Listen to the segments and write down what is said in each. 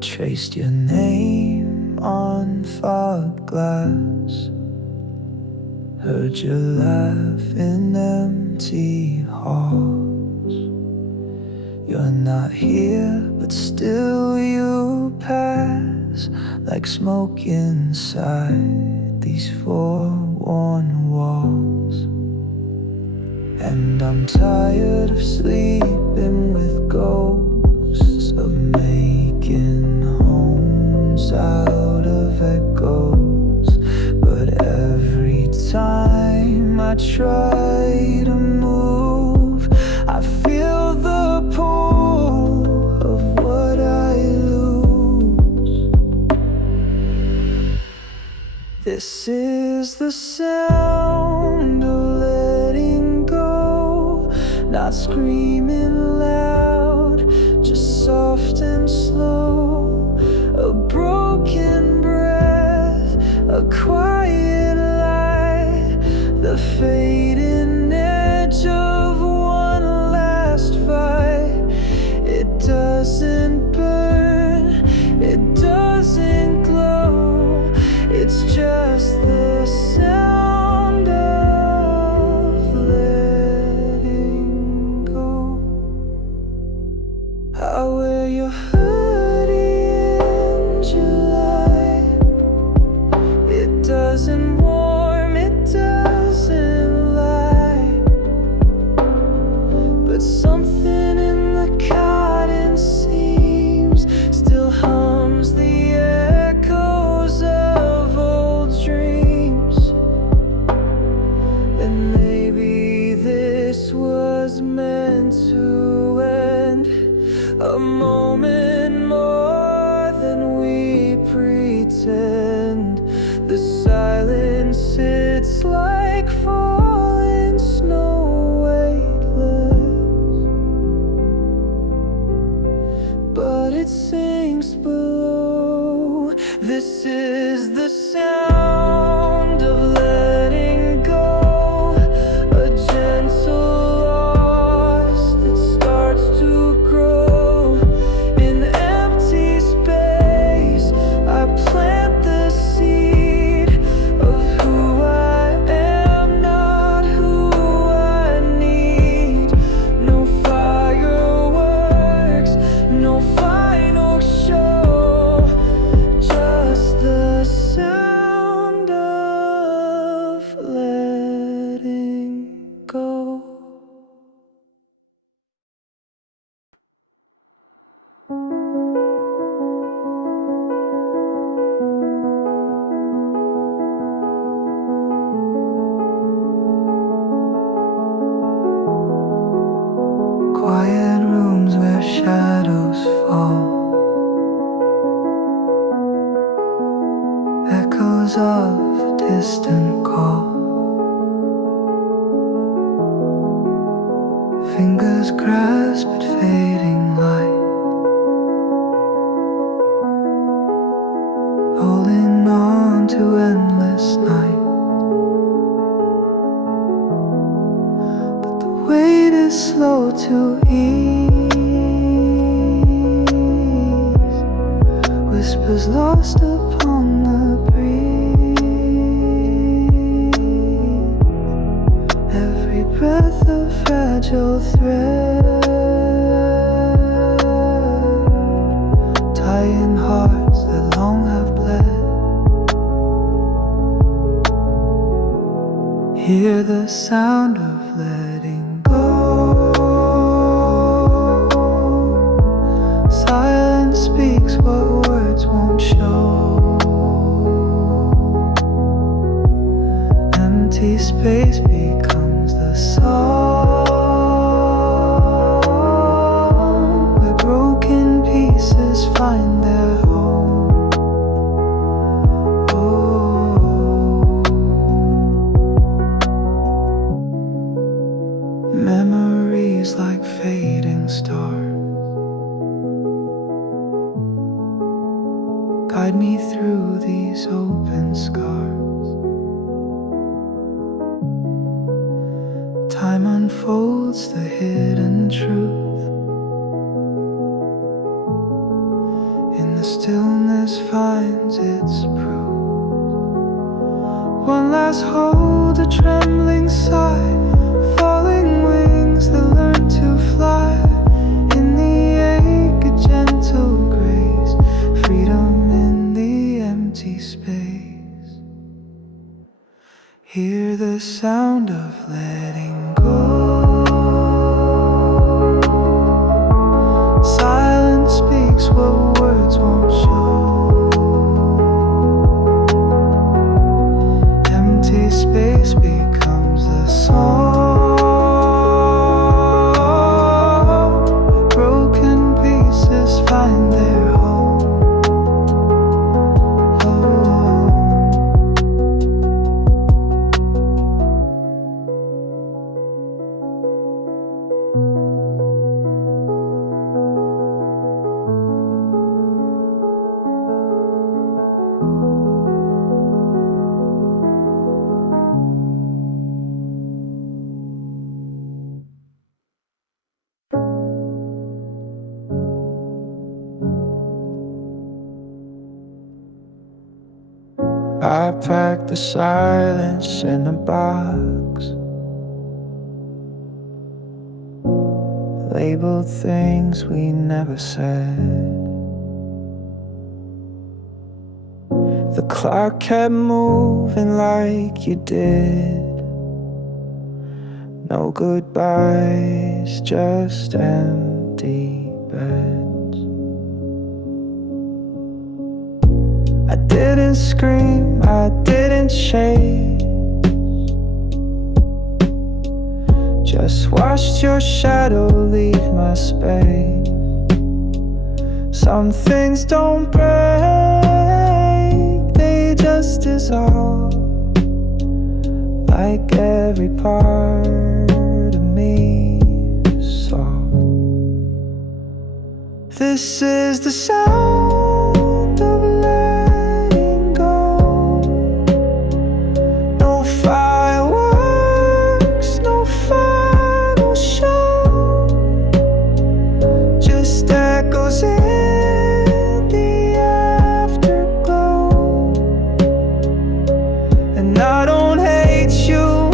traced your name on fog glass, heard your laugh in empty halls. You're not here, but still you pass like smoke inside these forewarned walls. And I'm tired of sleeping with ghosts, of making homes out of echoes. But every time I try to move, I feel the pull of what I lose. This is the sound of letting go, not screaming loud, just soft and slow. A broken breath, a quiet light, the fading edge of one last fight. It doesn't burn, it doesn't glow, it's just the sound of letting go. I wear your hoodie in July. It doesn't warm, it doesn't lie, but something in the cotton seams still hums the echoes of old dreams. And maybe this was meant to end, a moment more than we pretend. The silence, it's like falling snow, weightless, but it sinks below. This is the sound of letting go, a gentle loss that starts to grow. In empty space, I plant the seed of who I am, not who I need. No fireworks, no final show, just the sound of letting go. Quiet rooms where shadows fall, echoes of distant call. Fingers grasp at fading light, holding on to endless night. But the weight is slow to ease, whispers lost upon the breeze. Every breath a fragile thread, tying hearts that long have bled. Hear the sound of letting go. Silence speaks what words won't show. Empty space becomes the song, where broken pieces find their home. Oh, memories like fading stars guide me through these open scars. Time unfolds the hidden truth in the finds its proof. One last hold, a trembling sigh, falling wings that learn to fly. In the ache, a gentle grace, freedom in the empty space. Hear the sound of letting go. Silence speaks what words won't show. Empty space becomes the song. Broken pieces find their home. I packed the silence in a box, labeled things we never said. The clock kept moving like you did. No goodbyes, just empty beds. I didn't scream, I didn't shake, just watched your shadow leave my space. Some things don't break, they just dissolve, like every part of me is soft. This is the sound of letting go. No fireworks, no final show, just echoes in the afterglow. And I don't hate you,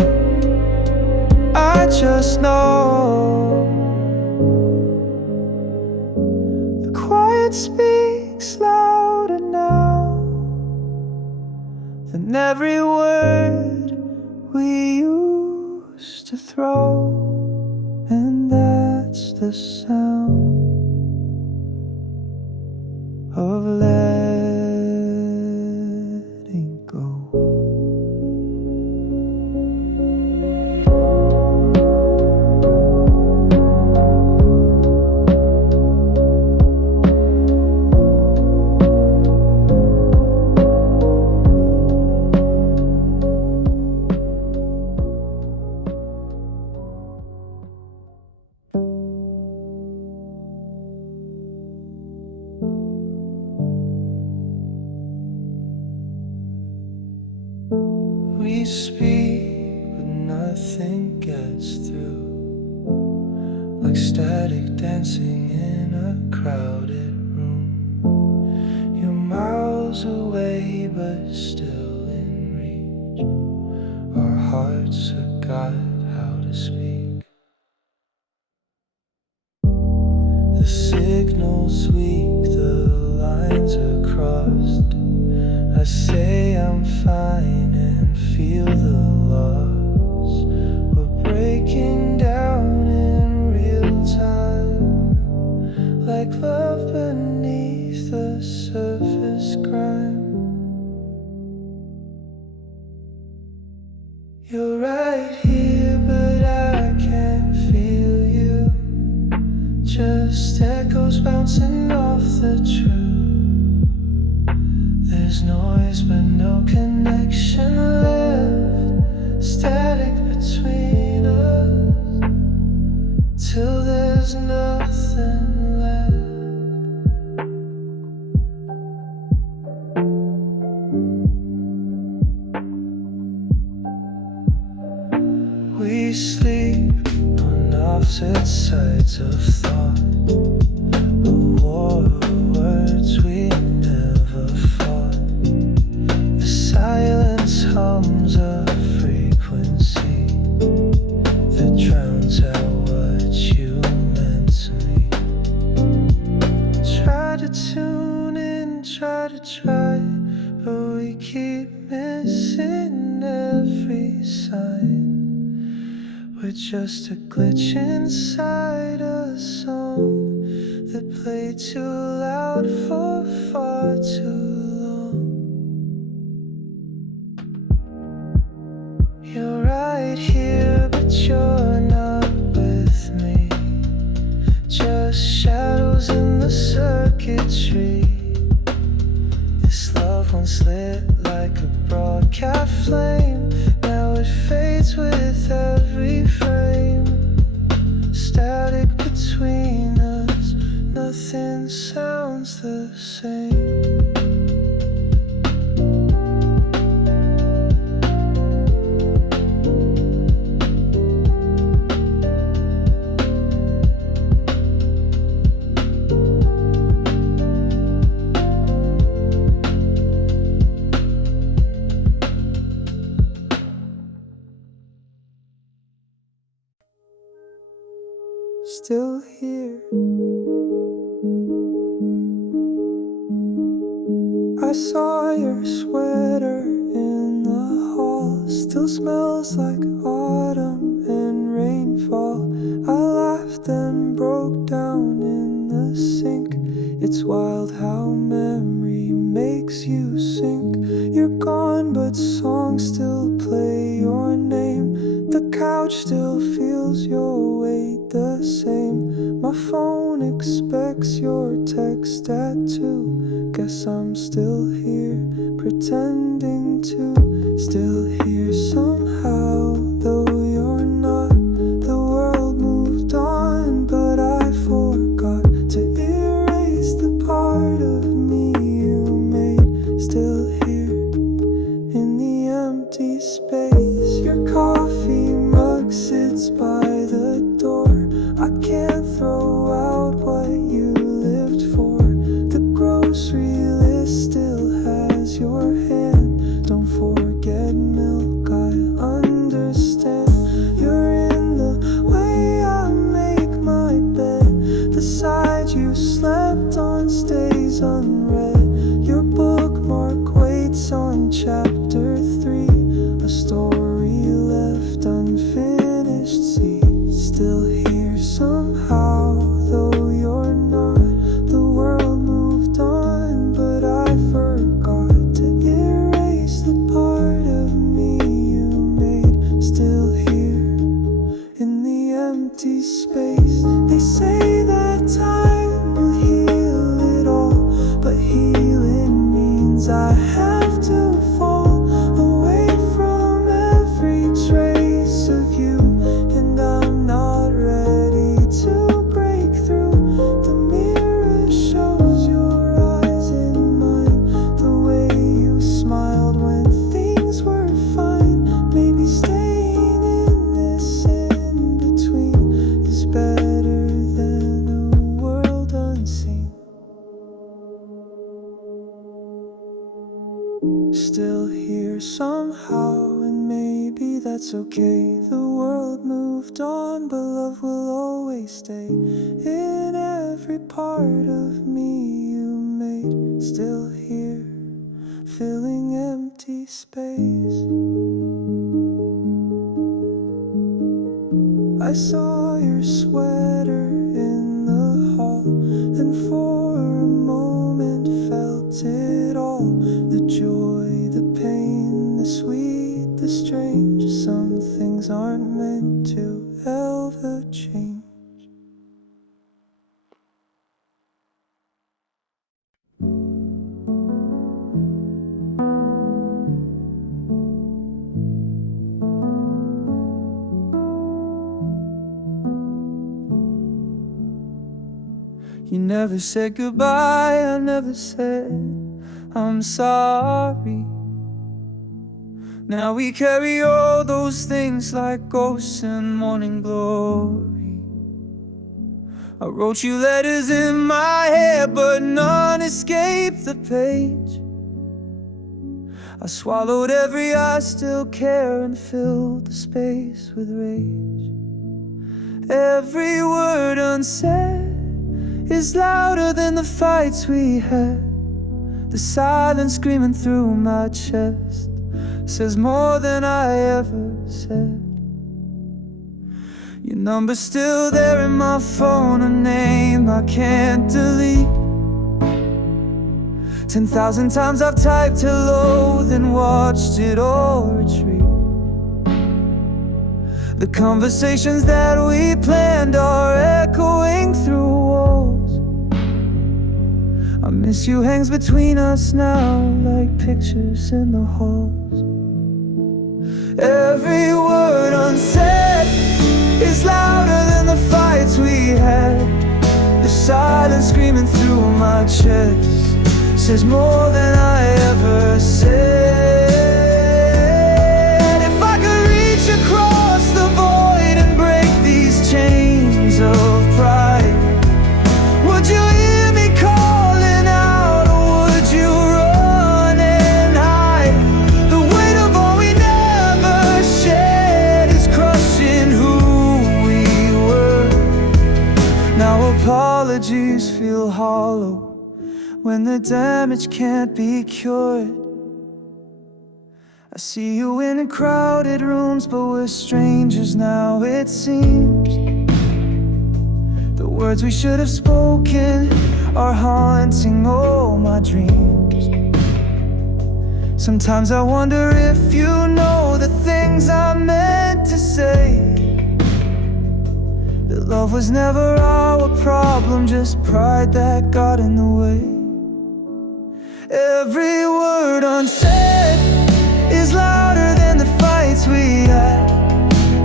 I just know the quiet speaks louder now than every word we used to throw. And that's the sound of letting go. We speak, but nothing gets through, like static dancing in a crowded room. You're miles away, but still in reach. Our hearts forgot how to speak. The signals weak, the lines are crossed. I say I'm fine and feel the loss. We're breaking down in real time, like love beneath the surface grime. You're right here, but I can't feel you. Just echoes bouncing off the truth. There's noise but no connection left, static between us, till there's nothing left. We sleep on opposite sides of thought, a war of words we never becomes a frequency that drowns out what you meant to me. Try to tune in, try, but we keep missing every sign. We're just a glitch inside a song that played too loud for far too long. You're right here, but you're not with me. Just shadows in the circuitry. This love once lit like a broadcast flame. Now it fades with every frame. Static between us, nothing sounds the same. Still here, I saw your sweater in the hall. Still smells like autumn and rainfall. I laughed and broke down in the sink. It's wild how memory makes you sink. You're gone, but songs still play your name. The couch still feels your weight the same. My phone expects your text at 2. Guess I'm still here, pretending to. Still here somehow, though you're not. The world moved on, but I forgot to erase the part of me you made. Still here, in the empty space. Your coffee mug sits by the door. I can't throw out what you lived for. The grocery list still has your hand. Don't forget milk, I understand. You're in the way I make my bed. The side you slept on stays unread. Your bookmark waits on chapter 3. A story left unfinished. See, still here somehow, though you're not. The world moved on, but I forgot to erase the part of me you made. Still here, in the empty space. They say that time will heal it all, but healing means I have to fall away from every trace of you. And I'm not ready to break through. The mirror shows your eyes in mine. The way you smiled when things were fine. Maybe staying in this in between is better than a world unseen. Still here somehow, and maybe that's okay. The world moved on, but love will always stay in every part of me you made. Still here, filling empty space. I saw your sweater in the hall, and for a moment felt it all. The joy, the pain, the sweet, the strange. Some things aren't meant to ever change. You never said goodbye, I never said I'm sorry. Now we carry all those things like ghosts in morning glory. I wrote you letters in my head, but none escaped the page. I swallowed every I still care and filled the space with rage. Every word unsaid is louder than the fights we had. The silence screaming through my chest says more than I ever said. Your number's still there in my phone, a name I can't delete. 10,000 times I've typed hello, then watched it all retreat. The conversations that we planned are echoing through walls. I miss you hangs between us now, like pictures in the halls. Every word unsaid is louder than the fights we had. The silence screaming through my chest says more than I ever said. If I could reach across the void and break these chains of pride, would you hear me calling out, or would you run and hide? The weight of all we never shared is crushing who we were. Now apologies feel hollow when the damage can't be cured. I see you in crowded rooms, but we're strangers now, it seems. The words we should have spoken are haunting all my dreams. Sometimes I wonder if you know the things I meant to say. That love was never our problem, just pride that got in the way. Every word unsaid is louder than the fights we had.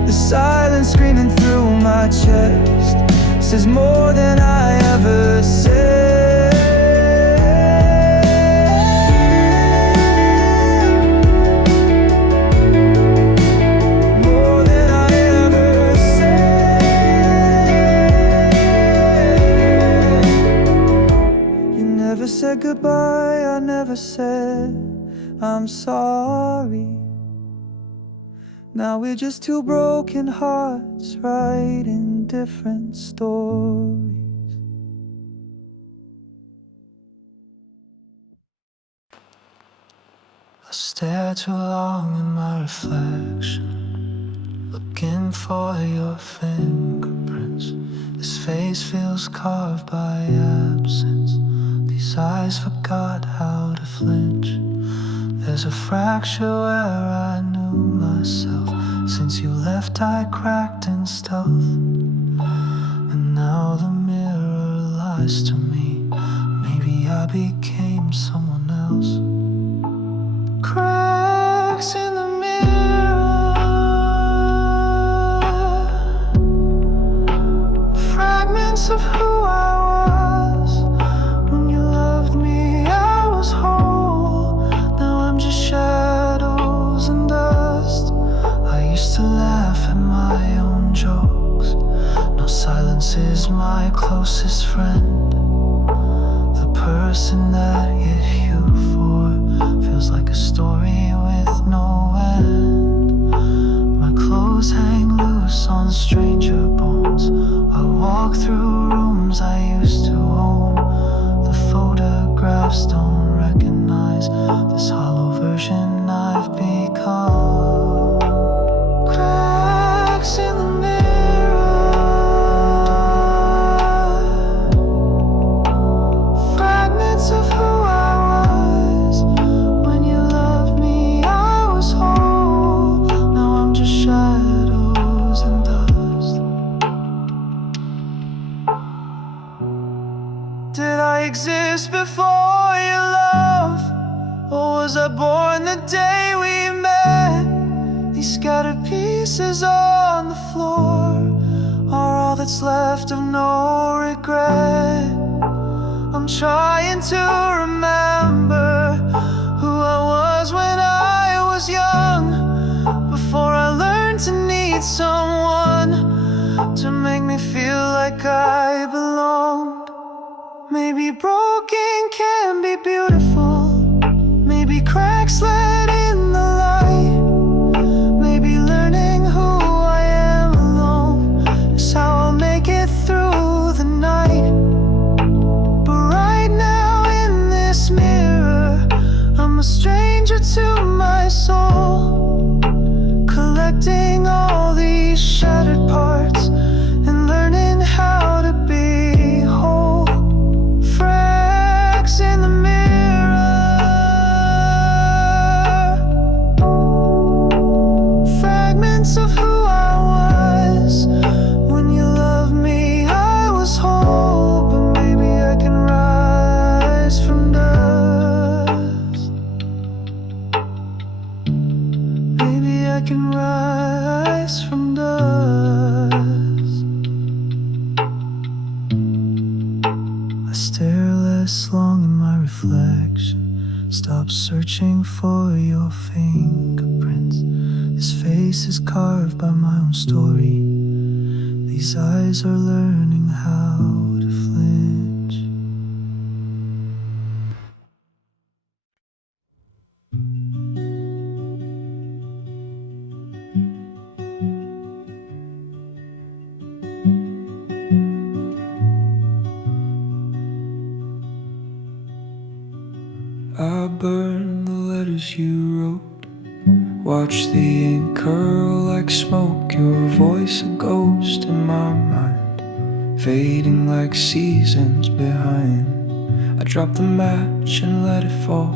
The silence screaming through my chest says more than I ever said. More than I ever said. You never said goodbye, I never said I'm sorry. Now we're just two broken hearts writing different stories. I stare too long in my reflection, looking for your fingerprints. This face feels carved by absence. These eyes forgot how to flinch. There's a fracture where I knew myself. Since you left I cracked in stealth, and now the mirror lies to me. Maybe I became someone else. Cracks in the mirror, fragments of who I was. When you loved me I was whole. Now I'm just shadows and dust. I used to laugh at my own jokes. Now silence is my closest friend. The person that you hew for feels like a story with no end. My clothes hang loose on stranger bones. I walk through rooms I used to own. The photographs don't recognize this hollow version I've become. Cracks in the mirror, fragments of who I was. When you loved me I was whole. Now I'm just shadows and dust. Did I exist before your love, or was I born the day we met? These scattered pieces on the floor are all that's left of no regret. I'm trying to remember who I was when I was young, before I learned to need someone to make me feel like I belonged. Maybe broken can be beautiful. Maybe cracks let in I can rise from dust. I stare less long in my reflection, stop searching for your fingerprints. This face is carved by my own story. These eyes are learning how to flinch. I burned the letters you wrote, watch the ink curl like smoke. Your voice a ghost in my mind, fading like seasons behind. I dropped the match and let it fall.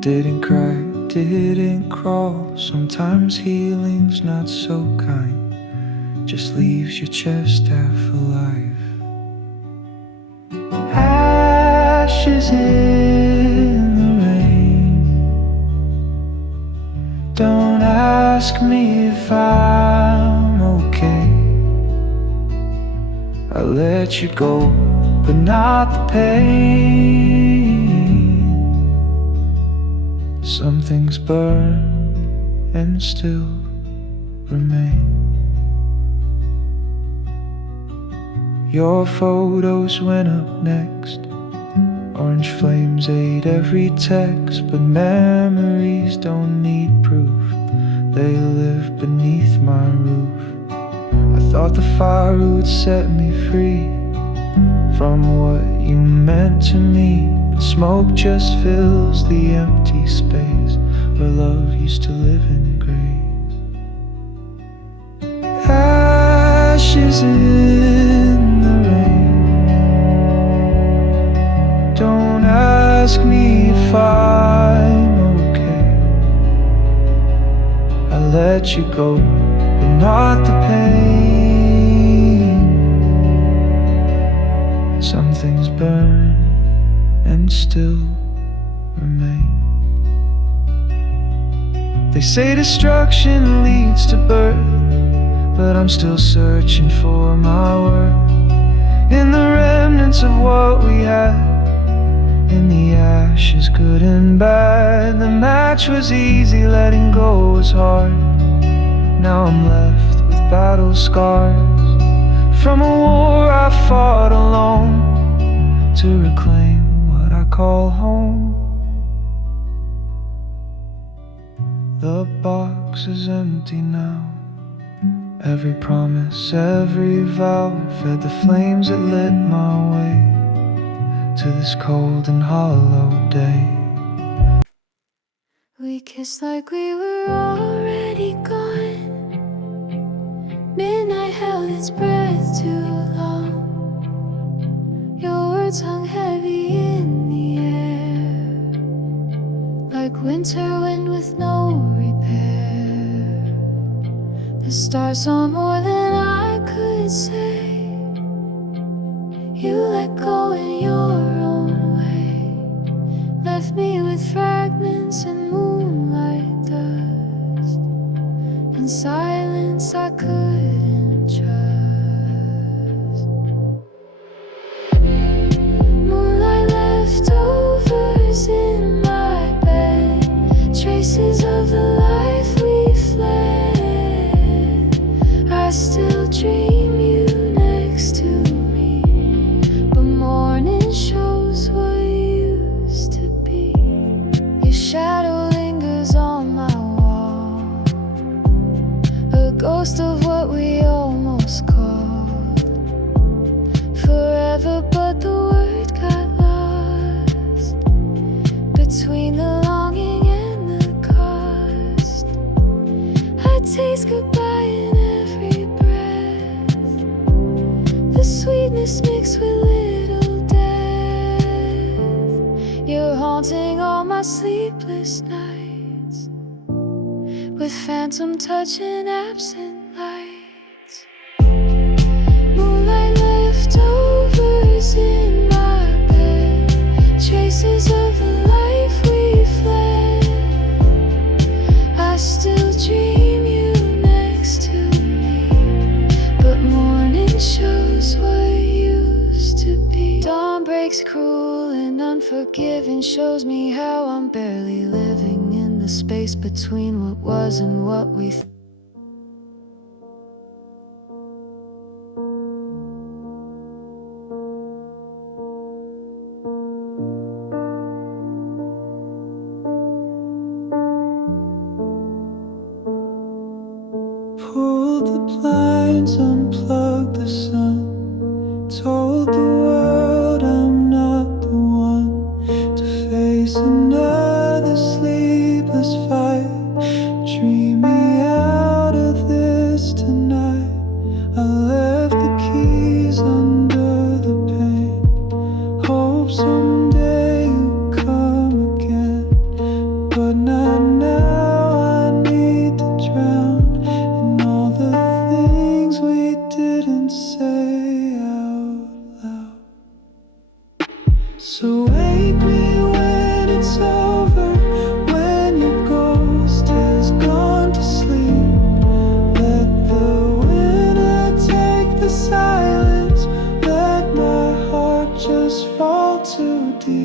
Didn't cry, didn't crawl. Sometimes healing's not so kind, just leaves your chest half alive. Ashes in the rain. Don't ask me if I'm okay. I let you go, but not the pain. Some things burn and still remain. Your photos went up next. Orange flames ate every text, but memories don't need proof. They live beneath my roof. I thought the fire would set me free from what you meant to me, but smoke just fills the empty space where love used to live in grace. Ashes in the rain. Don't ask me if I'm okay. I let you go, but not the pain. Some things burn and still remain. They say destruction leads to birth, but I'm still searching for my worth in the remnants of what we had. In the ashes, good and bad. The match was easy, letting go was hard. Now I'm left with battle scars from a war I fought alone to reclaim what I call home. The box is empty now. Every promise, every vow fed the flames that lit my way to this cold and hollow day. We kissed like we were already gone. Midnight held its breath too long. Your words hung heavy in the air, like winter wind with no repair. The stars saw more than I could say. You let go in your own way, left me with fragments and moonlight dust, and silence I couldn't trust. Moonlight leftovers in my bed, traces of the life we fled. I still dream you next to me, but morning shows what used to be. Your shadow lingers on my wall, a ghost of what we almost called forever, but the word got lost between the longing and the cost. I taste goodbye in every breath, the sweetness mixed with little death. You're haunting all my sleepless nights with phantom touch and absent lights. Moonlight leftovers in my bed, traces of the life we fled. I still forgiving shows me how I'm barely living in the space between what was and what we Pulled the blinds, unplugged the sun. Told the world I'm not the one to face another sleepless fight. Dream me out of this tonight. I left the keys under the pain. Hope someday you come again, but not now. I need to drown in all the things we didn't say out loud. So wake me when it's over, when your ghost has gone to sleep. Let the winter take the silence. Let my heart just fall too deep.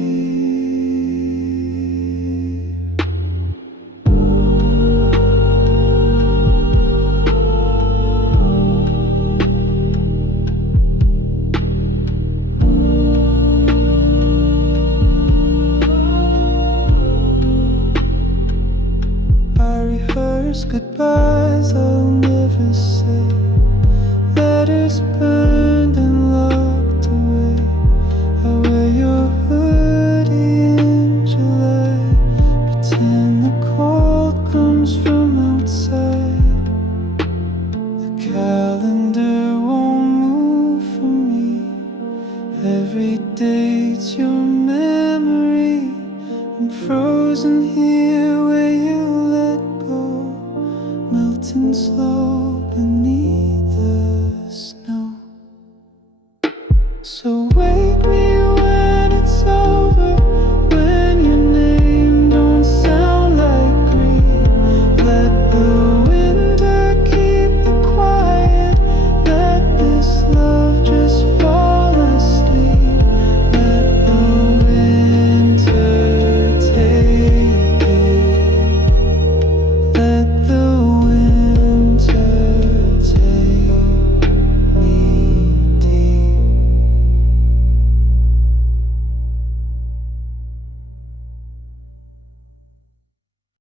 I rehearse goodbyes I'll never say. Letters burned and locked away. I wear your hoodie in July. Pretend the cold comes from outside. The calendar won't move for me. Every date's your memory. I'm frozen here where you let go, melting slow.